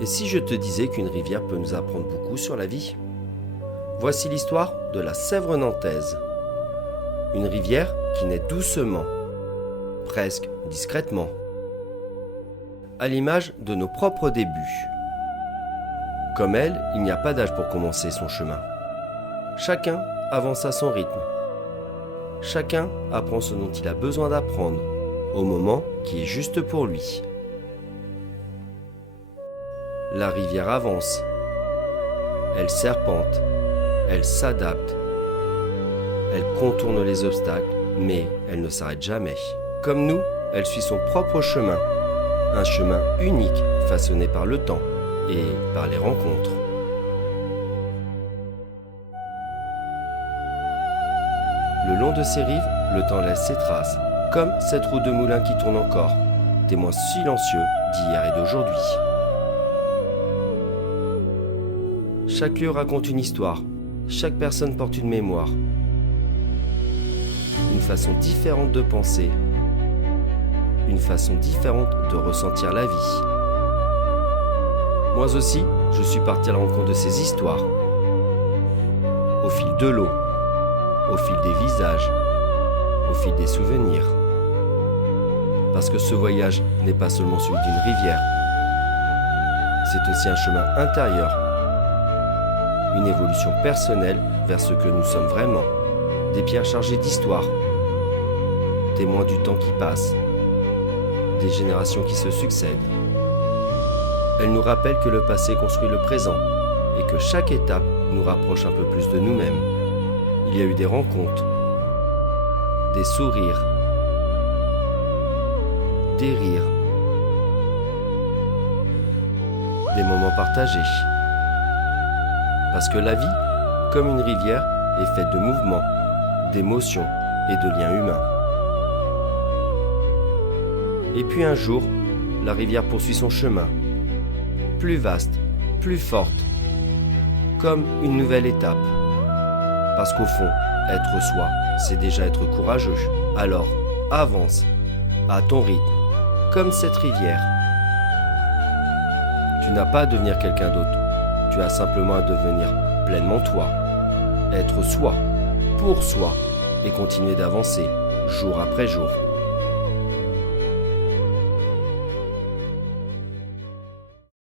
Et si je te disais qu'une rivière peut nous apprendre beaucoup sur la vie? Voici l'histoire de la Sèvre nantaise. Une rivière qui naît doucement, presque discrètement, à l'image de nos propres débuts. Comme elle, il n'y a pas d'âge pour commencer son chemin. Chacun avance à son rythme. Chacun apprend ce dont il a besoin d'apprendre, au moment qui est juste pour lui. La rivière avance. Elle serpente. Elle s'adapte. Elle contourne les obstacles, mais elle ne s'arrête jamais. Comme nous, elle suit son propre chemin. Un chemin unique, façonné par le temps et par les rencontres. Le long de ces rives, le temps laisse ses traces, comme cette roue de moulin qui tourne encore, témoin silencieux d'hier et d'aujourd'hui. Chaque lieu raconte une histoire, chaque personne porte une mémoire, une façon différente de penser, une façon différente de ressentir la vie. Moi aussi, je suis parti à la rencontre de ces histoires, au fil de l'eau, au fil des visages, au fil des souvenirs. Parce que ce voyage n'est pas seulement celui d'une rivière, c'est aussi un chemin intérieur, une évolution personnelle vers ce que nous sommes vraiment, des pierres chargées d'histoire, témoins du temps qui passe, des générations qui se succèdent. Elle nous rappelle que le passé construit le présent et que chaque étape nous rapproche un peu plus de nous-mêmes. Il y a eu des rencontres, des sourires, des rires, des moments partagés. Parce que la vie, comme une rivière, est faite de mouvements, d'émotions et de liens humains. Et puis un jour, la rivière poursuit son chemin, plus vaste, plus forte, comme une nouvelle étape. Parce qu'au fond, être soi, c'est déjà être courageux. Alors, avance, à ton rythme, comme cette rivière. Tu n'as pas à devenir quelqu'un d'autre, tu as simplement à devenir pleinement toi. Être soi, pour soi, et continuer d'avancer, jour après jour.